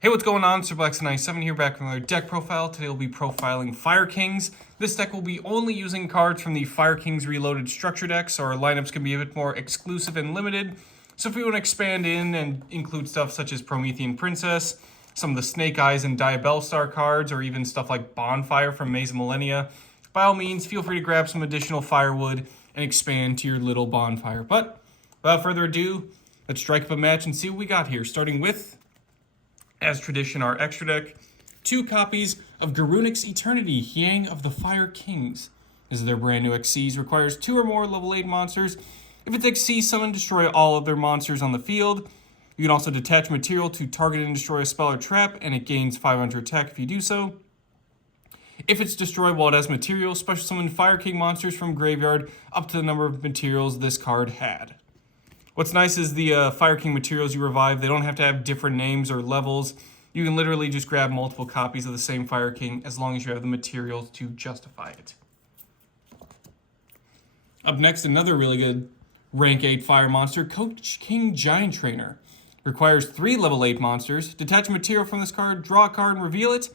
Hey, what's going on? SirBlackson97 here, back with another deck profile. Today we'll be profiling Fire Kings. This deck will be only using cards from the Fire Kings Reloaded structure deck, so our lineups can be a bit more exclusive and limited. So if we want to expand in and include stuff such as Promethean Princess, some of the Snake Eyes and Diabellstar cards, or even stuff like Bonfire from Maze of Millennia, by all means, feel free to grab some additional firewood and expand to your little bonfire. But without further ado, let's strike up a match and see what we got here, starting with, as tradition, our extra deck, 2 copies of Garunic's Eternity, Yang of the Fire Kings. This is their brand new Xyz, requires 2 or more level 8 monsters. If it's Xyz, summon, destroy all of their monsters on the field. You can also detach material to target and destroy a spell or trap, and it gains 500 attack if you do so. If it's destroyed while it has material, special summon Fire King monsters from graveyard up to the number of materials this card had. What's nice is the Fire King materials you revive, they don't have to have different names or levels. You can literally just grab multiple copies of the same Fire King as long as you have the materials to justify it. Up next, another really good rank 8 fire monster, Coach King Giant Trainer. Requires 3 level 8 monsters. Detach material from this card, draw a card, and reveal it.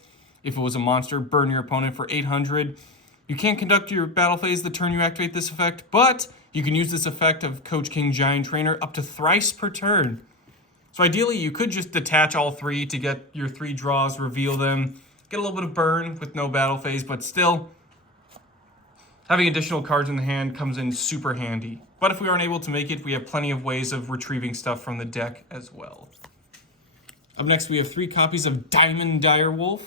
If it was a monster, burn your opponent for 800. You can't conduct your battle phase the turn you activate this effect, but you can use this effect of Coach King Giant Trainer up to thrice per turn. So ideally, you could just detach all 3 to get your 3 draws, reveal them, get a little bit of burn with no battle phase, but still, having additional cards in the hand comes in super handy. But if we aren't able to make it, we have plenty of ways of retrieving stuff from the deck as well. Up next, we have 3 copies of Diamond Direwolf.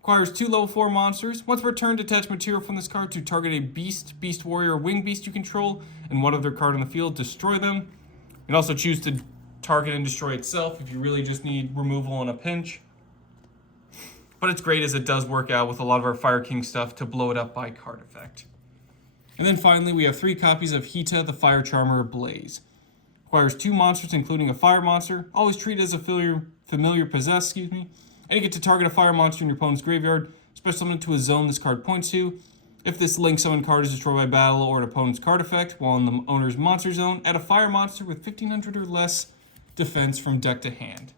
Requires 2 level 4 monsters. Once per turn, detach material from this card to target a beast, beast warrior, or wing beast you control, and one other card on the field. Destroy them. You can also choose to target and destroy itself if you really just need removal in a pinch. But it's great as it does work out with a lot of our Fire King stuff to blow it up by card effect. And then finally, we have 3 copies of Hita, the Fire Charmer Blaze. Requires 2 monsters, including a fire monster. Always treat it as a familiar possessed, and you get to target a fire monster in your opponent's graveyard, special summon it to a zone this card points to. If this link summon card is destroyed by battle or an opponent's card effect while in the owner's monster zone, add a fire monster with 1500 or less defense from deck to hand.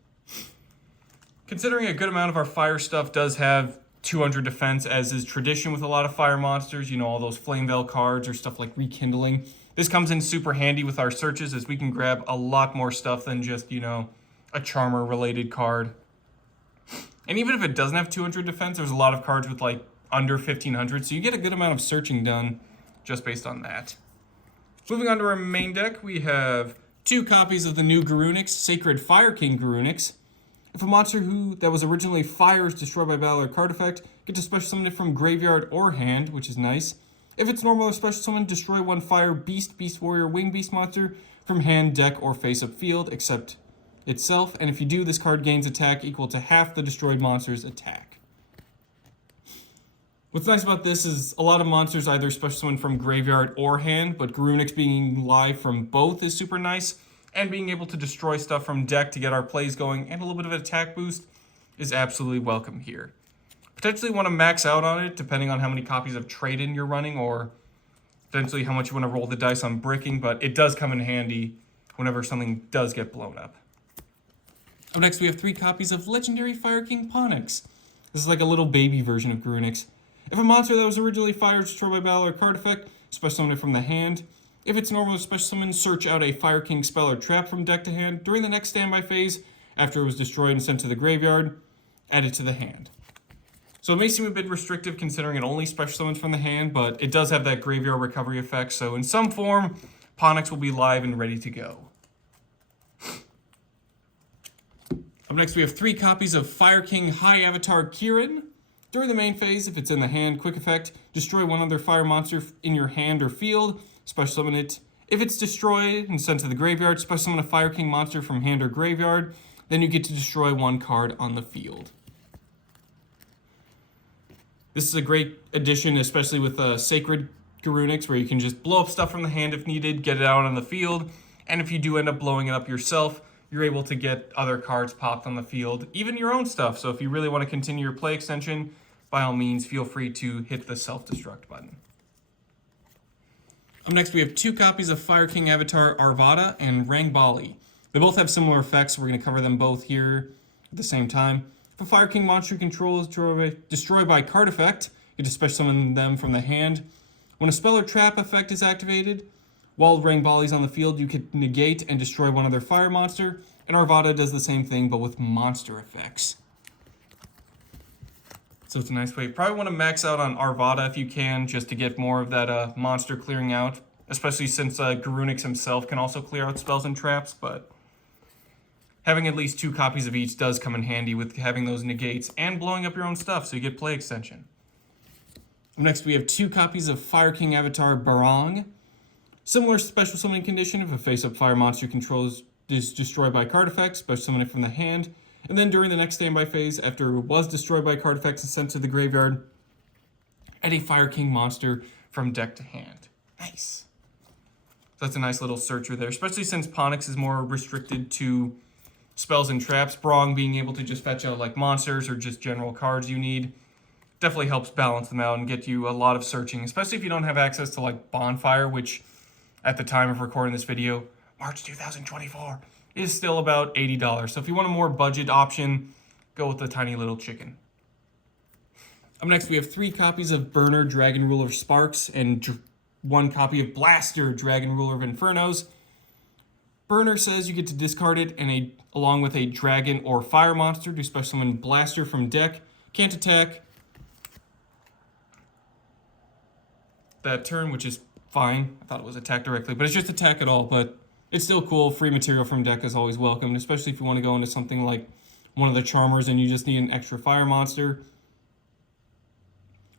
Considering a good amount of our fire stuff does have 200 defense, as is tradition with a lot of fire monsters, you know, all those Flame Veil cards or stuff like Rekindling, this comes in super handy with our searches as we can grab a lot more stuff than just, you know, a Charmer related card. And even if it doesn't have 200 defense, there's a lot of cards with like under 1500, so you get a good amount of searching done just based on that. Moving on to our main deck, we have 2 copies of the new Garunic's, Sacred Fire King Garunic's. If a monster that was originally fire is destroyed by battle or card effect, get to special summon it from graveyard or hand, which is nice. If it's normal or special summon, destroy 1 fire beast, beast warrior, wing beast monster from hand, deck, or face-up field, except itself, and if you do, this card gains attack equal to half the destroyed monster's attack. What's nice about this is a lot of monsters either special summon from graveyard or hand, but Garunic's being live from both is super nice, and being able to destroy stuff from deck to get our plays going and a little bit of an attack boost is absolutely welcome here. Potentially want to max out on it depending on how many copies of Trade-In you're running, or potentially how much you want to roll the dice on bricking, but it does come in handy whenever something does get blown up. Up next, we have 3 copies of Legendary Fire King Ponix. This is like a little baby version of Garunic's. If a monster that was originally fired is destroyed by battle or card effect, special summon it from the hand. If it's normal or special summon, search out a Fire King spell or trap from deck to hand during the next standby phase after it was destroyed and sent to the graveyard. Add it to the hand. So it may seem a bit restrictive considering it only special summons from the hand, but it does have that graveyard recovery effect, so in some form, Ponix will be live and ready to go. Up next, we have 3 copies of Fire King High Avatar Kirin. During the main phase, if it's in the hand, quick effect, destroy 1 other fire monster in your hand or field, special summon it. If it's destroyed and sent to the graveyard, special summon a Fire King monster from hand or graveyard, then you get to destroy 1 card on the field. This is a great addition, especially with Sacred Garunic's, where you can just blow up stuff from the hand if needed, get it out on the field, and if you do end up blowing it up yourself, you're able to get other cards popped on the field, even your own stuff. So if you really want to continue your play extension, by all means, feel free to hit the self-destruct button. Up next, we have 2 copies of Fire King Avatar Arvada and Rangbali. They both have similar effects, so we're going to cover them both here. At the same time, if a Fire King monster you control is destroyed by card effect, you get to special summon them from the hand. When a spell or trap effect is activated, while Rangballi's on the field, you can negate and destroy one other fire monster, and Arvada does the same thing, but with monster effects. So it's a nice way. Probably want to max out on Arvada if you can, just to get more of that monster clearing out, especially since Garunix himself can also clear out spells and traps, but having at least 2 copies of each does come in handy with having those negates and blowing up your own stuff, so you get play extension. Next, we have 2 copies of Fire King Avatar Barong. Similar special summoning condition: if a face-up fire monster you control is destroyed by card effects, special summon it from the hand, and then during the next standby phase, after it was destroyed by card effects and sent to the graveyard, add a Fire King monster from deck to hand. Nice. So that's a nice little searcher there, especially since Ponix is more restricted to spells and traps. Barong being able to just fetch out like monsters or just general cards you need definitely helps balance them out and get you a lot of searching, especially if you don't have access to like Bonfire, which at the time of recording this video, March 2024, is still about $80. So if you want a more budget option, go with the tiny little chicken. Up next, we have 3 copies of Burner Dragon Ruler Sparks and 1 copy of Blaster Dragon Ruler of Infernos. Burner says you get to discard it and along with a dragon or fire monster to special summon Blaster from deck. Can't attack that turn, which is fine. I thought it was attack directly, but it's just attack at all, but it's still cool. Free material from deck is always welcome, especially if you want to go into something like one of the Charmers and you just need an extra fire monster.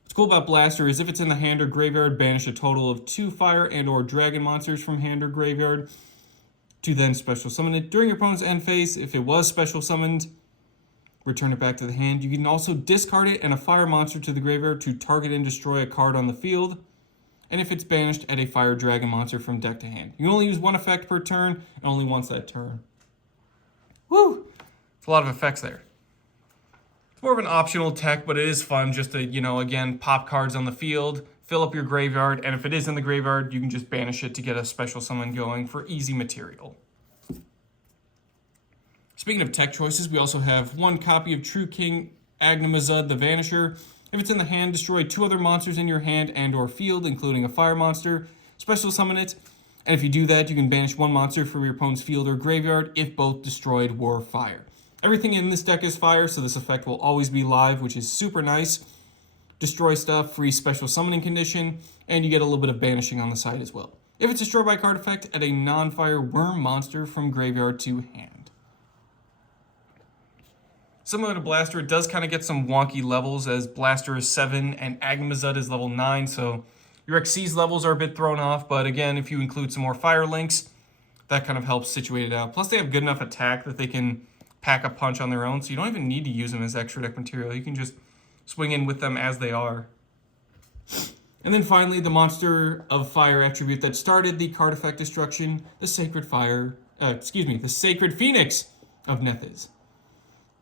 What's cool about Blaster is if it's in the hand or graveyard, banish a total of 2 fire and or dragon monsters from hand or graveyard to then special summon it. During your opponent's end phase, if it was special summoned, return it back to the hand. You can also discard it and a fire monster to the graveyard to target and destroy a card on the field. And if it's banished, add a fire dragon monster from deck to hand. You can only use 1 effect per turn, and only once that turn. Woo! It's a lot of effects there. It's more of an optional tech, but it is fun just to, again, pop cards on the field, fill up your graveyard, and if it is in the graveyard, you can just banish it to get a special summon going for easy material. Speaking of tech choices, we also have 1 copy of True King Agnamazud the Vanisher. If it's in the hand, destroy 2 other monsters in your hand and or field, including a fire monster. Special summon it. And if you do that, you can banish 1 monster from your opponent's field or graveyard if both destroyed were fire. Everything in this deck is fire, so this effect will always be live, which is super nice. Destroy stuff, free special summoning condition, and you get a little bit of banishing on the side as well. If it's destroyed by card effect, add a non-fire worm monster from graveyard to hand. Similar to Blaster, it does kind of get some wonky levels as Blaster is 7 and Agnamazud is level 9, so your Xyz levels are a bit thrown off, but again, if you include some more fire links, that kind of helps situate it out. Plus, they have good enough attack that they can pack a punch on their own, so you don't even need to use them as extra deck material. You can just swing in with them as they are. And then finally, the monster of fire attribute that started the card effect destruction, the Sacred Phoenix of Nethys.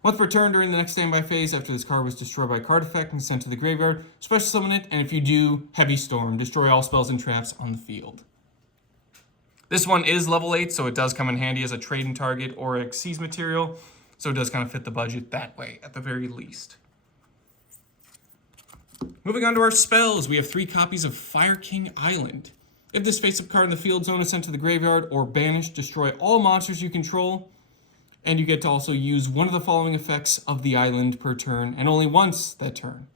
Once per turn during the next standby phase, after this card was destroyed by card effect and sent to the graveyard, special summon it, and if you do, Heavy Storm. Destroy all spells and traps on the field. This one is level 8, so it does come in handy as a trading target or a Xyz material, so it does kind of fit the budget that way, at the very least. Moving on to our spells, we have 3 copies of Fire King Island. If this face-up card in the field zone is sent to the graveyard or banished, destroy all monsters you control. And you get to also use 1 of the following effects of the island per turn, and only once that turn.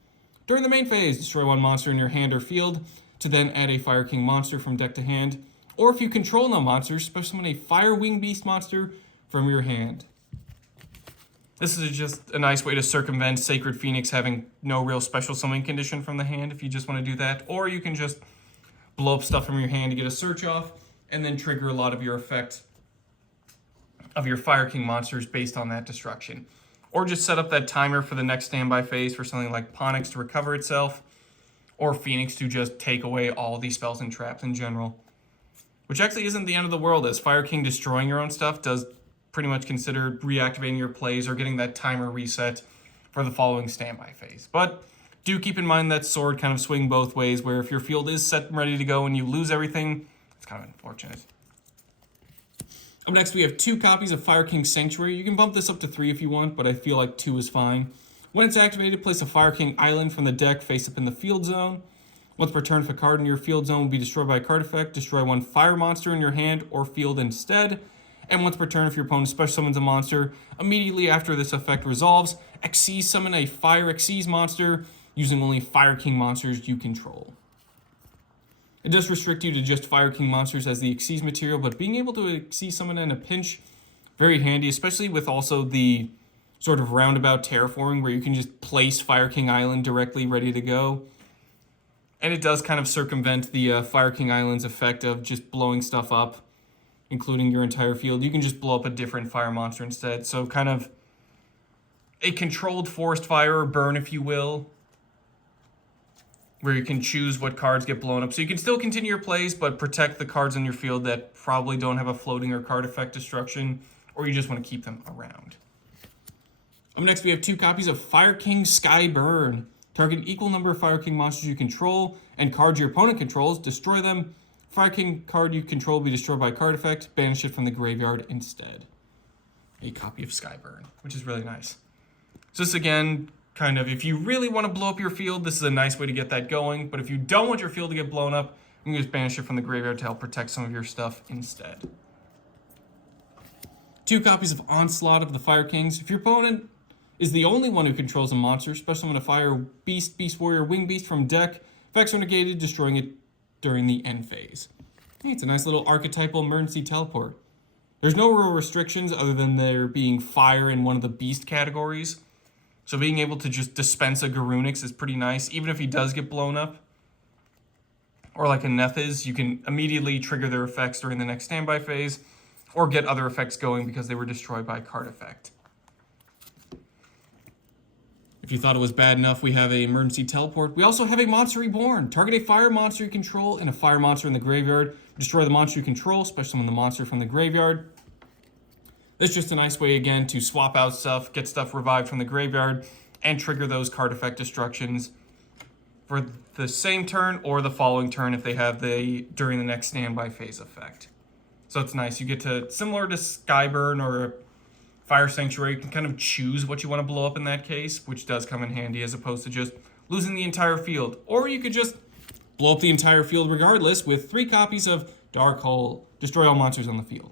During the main phase, destroy 1 monster in your hand or field, to then add a Fire King monster from deck to hand. Or if you control no monsters, special summon a Fire Wing Beast monster from your hand. This is just a nice way to circumvent Sacred Phoenix having no real special summoning condition from the hand if you just want to do that. Or you can just blow up stuff from your hand to get a search off, and then trigger a lot of your effect of your Fire King monsters based on that destruction. Or just set up that timer for the next standby phase for something like Ponix to recover itself, or Phoenix to just take away all these spells and traps in general. Which actually isn't the end of the world, as Fire King destroying your own stuff does pretty much consider reactivating your plays or getting that timer reset for the following standby phase. But do keep in mind that sword kind of swing both ways, where if your field is set and ready to go and you lose everything, it's kind of unfortunate. Up next, we have 2 copies of Fire King Sanctuary. You can bump this up to 3 if you want, but I feel like 2 is fine. When it's activated, place a Fire King Island from the deck face up in the field zone. Once per turn, if a card in your field zone will be destroyed by a card effect, destroy 1 fire monster in your hand or field instead. And once per turn, if your opponent special summons a monster, immediately after this effect resolves, Xyz summon a Fire Xyz monster using only Fire King monsters you control. It does restrict you to just Fire King monsters as the Xyz material, but being able to Xyz summon in a pinch, very handy, especially with also the sort of roundabout terraforming where you can just place Fire King Island directly ready to go. And it does kind of circumvent the Fire King Island's effect of just blowing stuff up, including your entire field. You can just blow up a different fire monster instead. So kind of a controlled forest fire or burn, if you will, where you can choose what cards get blown up. So you can still continue your plays, but protect the cards in your field that probably don't have a floating or card effect destruction, or you just want to keep them around. Up next, we have 2 copies of Fire King Skyburn. Target an equal number of Fire King monsters you control and cards your opponent controls. Destroy them. Fire King card you control will be destroyed by a card effect. Banish it from the graveyard instead. A copy of Skyburn, which is really nice. So this again, kind of, if you really want to blow up your field, this is a nice way to get that going. But if you don't want your field to get blown up, you can just banish it from the graveyard to help protect some of your stuff instead. 2 copies of Onslaught of the Fire Kings. If your opponent is the only one who controls a monster, special summon a Fire Beast, Beast Warrior, Wing Beast from deck. Effects are negated, destroying it during the end phase. Hey, it's a nice little archetypal emergency teleport. There's no real restrictions other than there being fire in one of the beast categories. So being able to just dispense a Garunix is pretty nice, even if he does get blown up. Or like a Nethys, you can immediately trigger their effects during the next standby phase, or get other effects going because they were destroyed by a card effect. If you thought it was bad enough, we have an emergency teleport. We also have a Monster Reborn. Target a fire monster you control and a fire monster in the graveyard. Destroy the monster you control, special summon the monster from the graveyard. This is just a nice way, again, to swap out stuff, get stuff revived from the graveyard, and trigger those card effect destructions for the same turn or the following turn if they have the during the next standby phase effect. So it's nice. You get to, similar to Skyburn or Fire Sanctuary, you can kind of choose what you want to blow up in that case, which does come in handy as opposed to just losing the entire field. Or you could just blow up the entire field regardless with 3 copies of Dark Hole. Destroy all monsters on the field.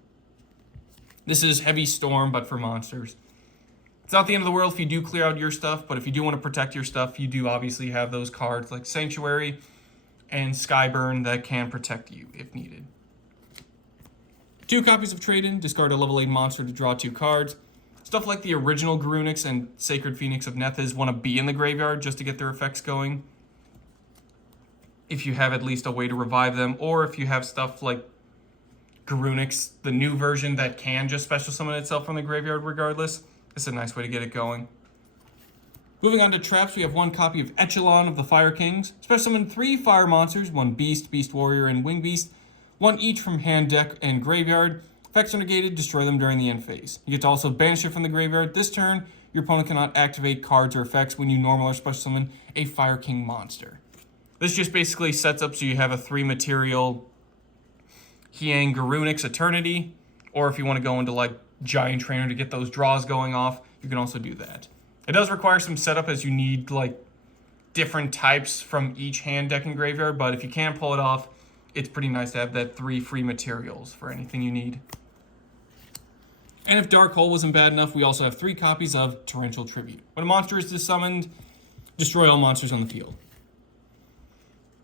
This is Heavy Storm, but for monsters. It's not the end of the world if you do clear out your stuff, but if you do want to protect your stuff, you do obviously have those cards like Sanctuary and Skyburn that can protect you if needed. 2 copies of Trade-In, discard a level 8 monster to draw 2 cards. Stuff like the original Garunix and Sacred Phoenix of Nethys want to be in the graveyard just to get their effects going. If you have at least a way to revive them, or if you have stuff like Garunix, the new version that can just special summon itself from the graveyard regardless, it's a nice way to get it going. Moving on to traps, we have 1 copy of Echelon of the Fire Kings. Special summon 3 fire monsters, 1 Beast, Beast Warrior, and Wing Beast, 1 each from hand, deck, and graveyard. Effects are negated, destroy them during the end phase. You get to also banish it from the graveyard. This turn, your opponent cannot activate cards or effects when you normal or special summon a Fire King monster. This just basically sets up so you have a 3 material Hyang Garunix Eternity, or if you want to go into like Giant Trainer to get those draws going off, you can also do that. It does require some setup as you need like different types from each hand, deck, and graveyard, but if you can pull it off, it's pretty nice to have that 3 free materials for anything you need. And if Dark Hole wasn't bad enough, we also have 3 copies of Torrential Tribute. When a monster is summoned, destroy all monsters on the field.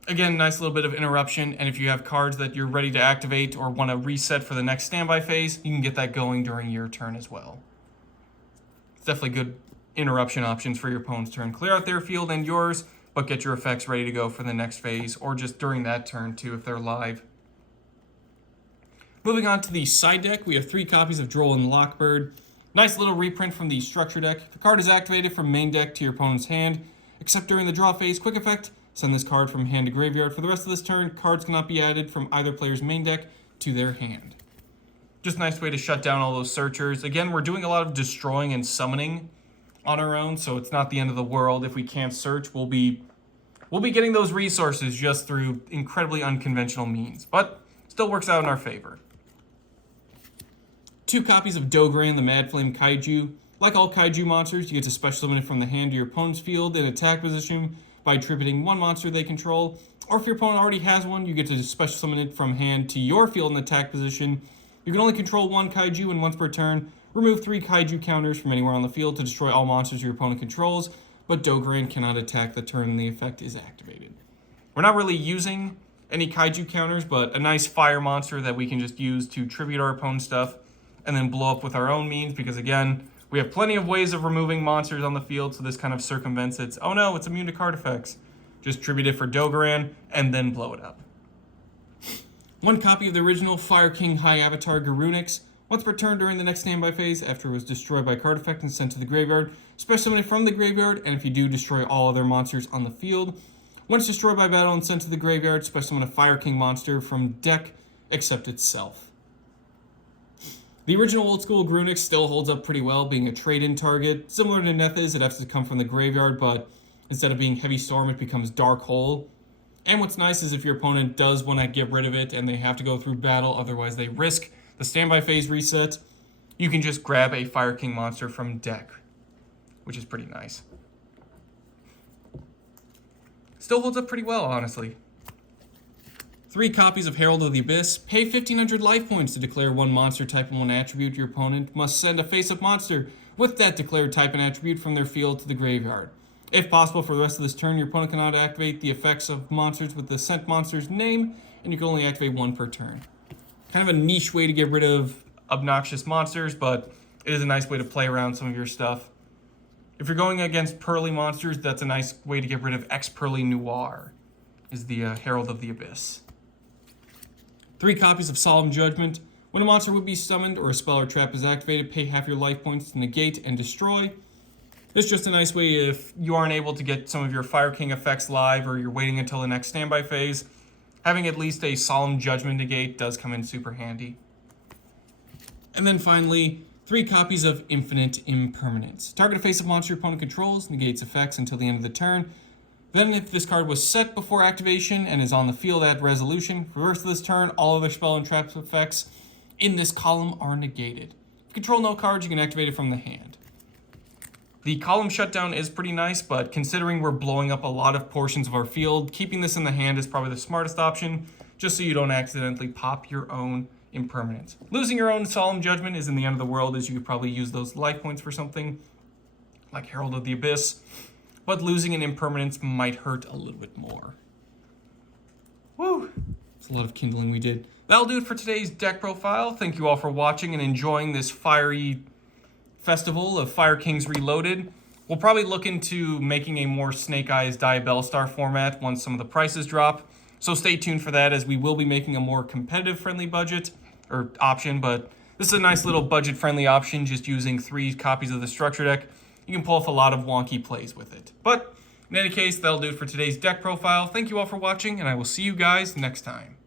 Again, nice little bit of interruption, and if you have cards that you're ready to activate or want to reset for the next standby phase, you can get that going during your turn as well. It's definitely good interruption options for your opponent's turn. Clear out their field and yours, but get your effects ready to go for the next phase, or just during that turn too if they're live. Moving on to the side deck, we have 3 copies of Droll and Lockbird. Nice little reprint from the structure deck. If a card is activated from main deck to your opponent's hand, except during the draw phase, quick effect, send this card from hand to graveyard. For the rest of this turn, cards cannot be added from either player's main deck to their hand. Just a nice way to shut down all those searchers. Again, we're doing a lot of destroying and summoning on our own, so it's not the end of the world. If we can't search, we'll be getting those resources just through incredibly unconventional means, but still works out in our favor. 2 copies of Dogoran, the Mad Flame Kaiju. Like all Kaiju monsters, you get to special summon it from the hand to your opponent's field in attack position by attributing 1 monster they control. Or if your opponent already has one, you get to special summon it from hand to your field in attack position. You can only control 1 Kaiju, and once per turn, remove 3 Kaiju counters from anywhere on the field to destroy all monsters your opponent controls, but Dogoran cannot attack the turn the effect is activated. We're not really using any Kaiju counters, but a nice fire monster that we can just use to tribute our opponent's stuff and then blow up with our own means, because again, we have plenty of ways of removing monsters on the field, so this kind of circumvents its, oh no, it's immune to card effects. Just tribute it for Dogoran and then blow it up. 1 copy of the original Fire King High Avatar Garunix. Once per turn during the next standby phase, after it was destroyed by card effect and sent to the graveyard, special summon it from the graveyard, and if you do, destroy all other monsters on the field. Once destroyed by battle and sent to the graveyard, special summon a Fire King monster from deck, except itself. The original old school Grunix still holds up pretty well, being a trade-in target. Similar to Nethys, it has to come from the graveyard, but instead of being Heavy Storm, it becomes Dark Hole. And what's nice is if your opponent does want to get rid of it and they have to go through battle, otherwise they risk the standby phase reset, you can just grab a Fire King monster from deck, which is pretty nice. Still holds up pretty well, honestly. 3 copies of Herald of the Abyss. Pay 1,500 life points to declare 1 monster type and 1 attribute. Your opponent must send a face-up monster with that declared type and attribute from their field to the graveyard. If possible, for the rest of this turn, your opponent cannot activate the effects of monsters with the sent monster's name, and you can only activate 1 per turn. Kind of a niche way to get rid of obnoxious monsters, but it is a nice way to play around some of your stuff. If you're going against Pearly monsters, that's a nice way to get rid of X-Pearly Noir, is the Herald of the Abyss. 3 copies of Solemn Judgment. When a monster would be summoned or a spell or trap is activated, pay half your life points to negate and destroy. This is just a nice way if you aren't able to get some of your Fire King effects live or you're waiting until the next standby phase. Having at least a Solemn Judgment negate does come in super handy. And then finally, 3 copies of Infinite Impermanence. Target a face-up monster your opponent controls, negates effects until the end of the turn. Then if this card was set before activation and is on the field at resolution, for the rest of this turn, all other spell and trap effects in this column are negated. If you control no cards, you can activate it from the hand. The column shutdown is pretty nice, but considering we're blowing up a lot of portions of our field, keeping this in the hand is probably the smartest option, just so you don't accidentally pop your own impermanence. Losing your own Solemn Judgment isn't the end of the world, as you could probably use those life points for something like Herald of the Abyss, but losing an impermanence might hurt a little bit more. Woo! It's a lot of kindling we did. That'll do it for today's deck profile. Thank you all for watching and enjoying this fiery festival of Fire Kings Reloaded. We'll probably look into making a more Snake Eyes Diabellstar format once some of the prices drop. So stay tuned for that, as we will be making a more competitive friendly budget or option, but this is a nice little budget friendly option, just using 3 copies of the structure deck. You can pull off a lot of wonky plays with it. But in any case, that'll do it for today's deck profile. Thank you all for watching, and I will see you guys next time.